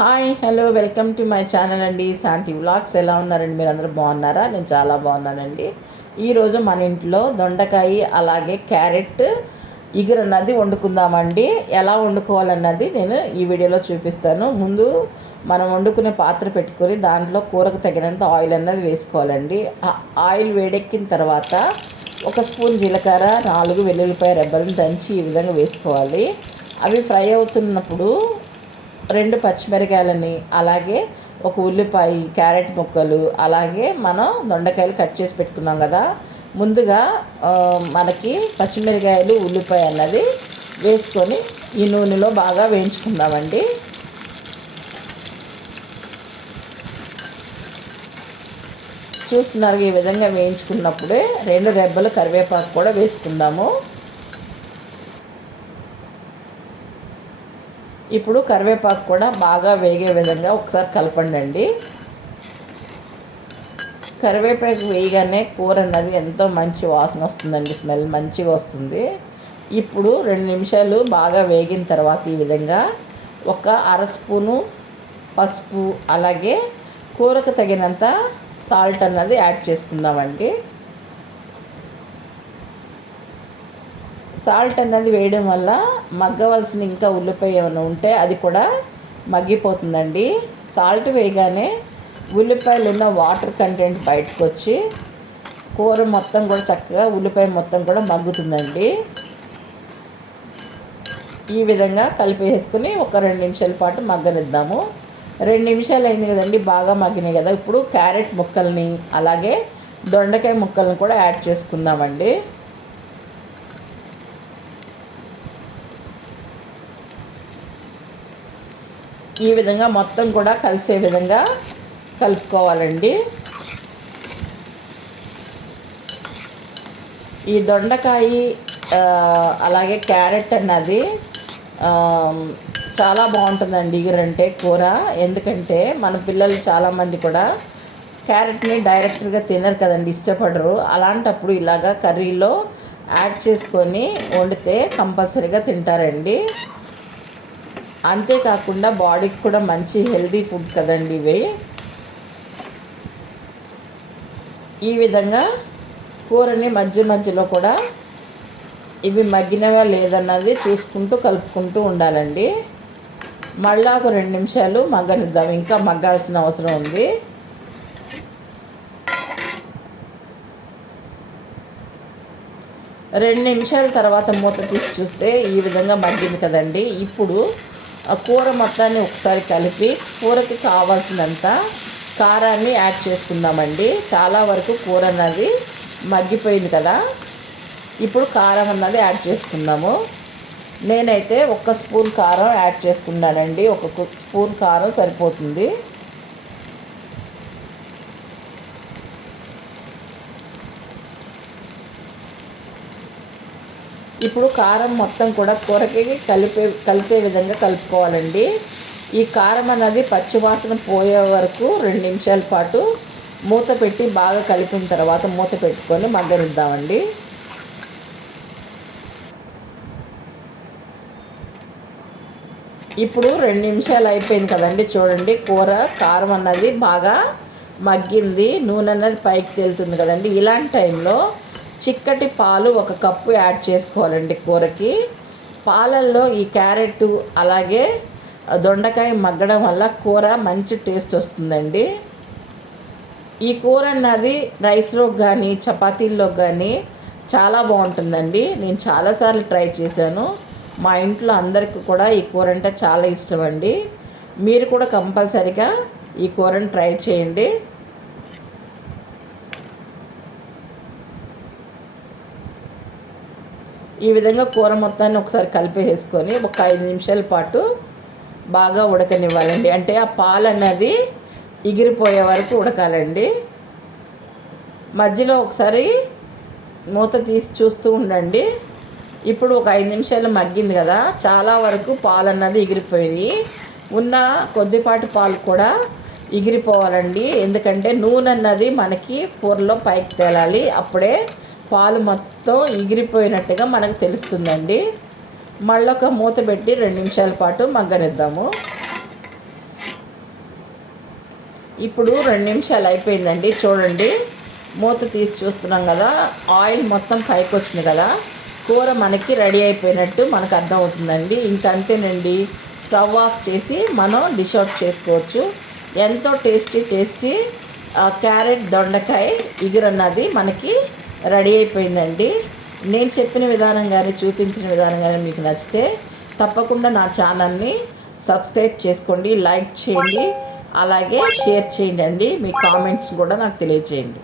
Hi hello welcome to my channel అండి శాంతి vlogs. ఎలా ఉన్నారండి? మీరు అందరూ బాగున్నారా? నేను చాలా బాగున్నానండి. ఈరోజు మన ఇంట్లో దొండకాయ అలాగే క్యారెట్ ఇగురు అన్నది వండుకుందామండి. ఎలా వండుకోవాలన్నది నేను ఈ వీడియోలో చూపిస్తాను. ముందు మనం వండుకునే పాత్ర పెట్టుకొని దాంట్లో కూరకు తగినంత ఆయిల్ అన్నది వేసుకోవాలండి. ఆయిల్ వేడెక్కిన తర్వాత ఒక స్పూన్ జీలకర్ర, 4 వెల్లుల్లిపాయ రెబ్బలను దంచి ఈ విధంగా వేసుకోవాలి. అవి ఫ్రై అవుతున్నప్పుడు 2 పచ్చిమిరకాయలని, అలాగే ఒక ఉల్లిపాయ, క్యారెట్ ముక్కలు, అలాగే మనం దొండకాయలు కట్ చేసి పెట్టుకున్నాం కదా. ముందుగా మనకి పచ్చిమిరకాయలు, ఉల్లిపాయ అన్నది వేసుకొని ఈ నూనెలో బాగా వేయించుకుందామండి. చూస్తున్నారు, ఈ విధంగా వేయించుకున్నప్పుడే 2 రెబ్బలు కరివేపాకు కూడా వేసుకుందాము. ఇప్పుడు కరివేపాకు కూడా బాగా వేగే విధంగా ఒకసారి కలపండి. కరివేపాకు వేయగానే కూర అన్నది ఎంతో మంచి వాసన వస్తుందండి, స్మెల్ మంచిగా వస్తుంది. ఇప్పుడు 2 నిమిషాలు బాగా వేగిన తర్వాత ఈ విధంగా ఒక అర స్పూను పసుపు, అలాగే కూరకు తగినంత సాల్ట్ అన్నది యాడ్ చేసుకుందామండి. సాల్ట్ అన్నది వేయడం వల్ల మగ్గవలసిన ఇంకా ఉల్లిపాయ ఏమైనా ఉంటే అది కూడా మగ్గిపోతుందండి. సాల్ట్ వేయగానే ఉల్లిపాయలు ఉన్న వాటర్ కంటెంట్ బయటకు వచ్చి కూర మొత్తం కూడా చక్కగా ఉల్లిపాయ మొత్తం కూడా మగ్గుతుందండి. ఈ విధంగా కలిపేసుకుని ఒక 2 నిమిషాల పాటు మగ్గనిద్దాము. 2 నిమిషాలు అయింది కదండి, బాగా మగ్గినాయి కదా. ఇప్పుడు క్యారెట్ ముక్కల్ని అలాగే దొండకాయ ముక్కల్ని కూడా యాడ్ చేసుకుందామండి. ఈ విధంగా మొత్తం కూడా కలిసే విధంగా కలుపుకోవాలండి. ఈ దొండకాయ అలాగే క్యారెట్ అన్నది చాలా బాగుంటుందండి ఇగురంటే కూర. ఎందుకంటే మన పిల్లలు చాలామంది కూడా క్యారెట్ని డైరెక్ట్గా తినరు కదండి, ఇష్టపడరు. అలాంటప్పుడు ఇలాగా కర్రీలో యాడ్ చేసుకొని వండితే కంపల్సరీగా తింటారండి. అంతేకాకుండా బాడీకి కూడా మంచి హెల్తీ ఫుడ్ కదండి ఇవి. ఈ విధంగా కూరని మధ్య మధ్యలో కూడా ఇవి మగ్గినవా లేదన్నది చూసుకుంటూ కలుపుకుంటూ ఉండాలండి. మళ్ళా ఒక 2 నిమిషాలు మగ్గనిద్దాం, ఇంకా మగ్గాల్సిన అవసరం ఉంది. రెండు నిమిషాల తర్వాత మూత తీసి చూస్తే ఈ విధంగా మగ్గింది కదండి. ఇప్పుడు ఆ కూర మొత్తాన్ని ఒకసారి కలిపి కూరకి కావాల్సినంత కారాన్ని యాడ్ చేసుకుందామండి. చాలా వరకు కూర అన్నది మగ్గిపోయింది కదా. ఇప్పుడు కారం అన్నది యాడ్ చేసుకుందాము. నేనైతే 1 స్పూన్ కారం యాడ్ చేసుకున్నానండి. 1 స్పూన్ కారం సరిపోతుంది. ఇప్పుడు కారం మొత్తం కూడా కూరకి కలిసే విధంగా కలుపుకోవాలండి. ఈ కారం అన్నది పచ్చివాసన పోయే వరకు 2 నిమిషాల పాటు మూత పెట్టి బాగా కలిపిన తర్వాత మూత పెట్టుకొని మగ్గనిద్దామండి. ఇప్పుడు 2 నిమిషాలు అయిపోయింది కదండి. చూడండి, కూర కారం అన్నది బాగా మగ్గింది, నూనె అన్నది పైకి తేలుతుంది కదండి. ఇలాంటి టైంలో చిక్కటి పాలు 1 కప్పు యాడ్ చేసుకోవాలండి కూరకి. పాలల్లో ఈ క్యారెట్ అలాగే దొండకాయ మగ్గడం వల్ల కూర మంచి టేస్ట్ వస్తుందండి. ఈ కూర అన్నది రైస్లోకి కానీ చపాతీల్లోకి కానీ చాలా బాగుంటుందండి. నేను చాలాసార్లు ట్రై చేశాను. మా ఇంట్లో అందరికీ కూడా ఈ కూర అంటే చాలా ఇష్టం అండి. మీరు కూడా కంపల్సరిగా ఈ కూరని ట్రై చేయండి. ఈ విధంగా కూర మొత్తాన్ని ఒకసారి కలిపేసుకొని ఒక 5 నిమిషాల పాటు బాగా ఉడకనివ్వాలండి. అంటే ఆ పాలు అన్నది ఎగిరిపోయే వరకు ఉడకాలండి. మధ్యలో ఒకసారి మూత తీసి చూస్తూ ఉండండి. ఇప్పుడు ఒక 5 నిమిషాలు మగ్గింది కదా. చాలా వరకు పాలు అన్నది ఎగిరిపోయి ఉన్న కొద్దిపాటి పాలు కూడా ఎగిరిపోవాలండి. ఎందుకంటే నూనె అన్నది మనకి కూరలో పైకి తేలాలి. అప్పుడే పాలు మొత్తం ఎగిరిపోయినట్టుగా మనకు తెలుస్తుందండి. మళ్ళొక మూత పెట్టి 2 నిమిషాల పాటు మగ్గనిద్దాము. ఇప్పుడు 2 నిమిషాలు అయిపోయిందండి. చూడండి, మూత తీసి చూస్తున్నాం కదా, ఆయిల్ మొత్తం పైకి వచ్చింది కదా. కూర మనకి రెడీ అయిపోయినట్టు మనకు అర్థమవుతుందండి. ఇంకా అంతేనండి, స్టవ్ ఆఫ్ చేసి మనం డిష్ అవుట్ చేసుకోవచ్చు. ఎంతో టేస్టీ క్యారెట్ దొండకాయ ఇగురన్నది మనకి రెడీ అయిపోయిందండి. నేను చెప్పిన విధానం కానీ చూపించిన విధానం కానీ మీకు నచ్చితే తప్పకుండా నా ఛానల్ని సబ్స్క్రైబ్ చేసుకోండి, లైక్ చేయండి, అలాగే షేర్ చేయండి అండి. మీ కామెంట్స్ కూడా నాకు తెలియచేయండి.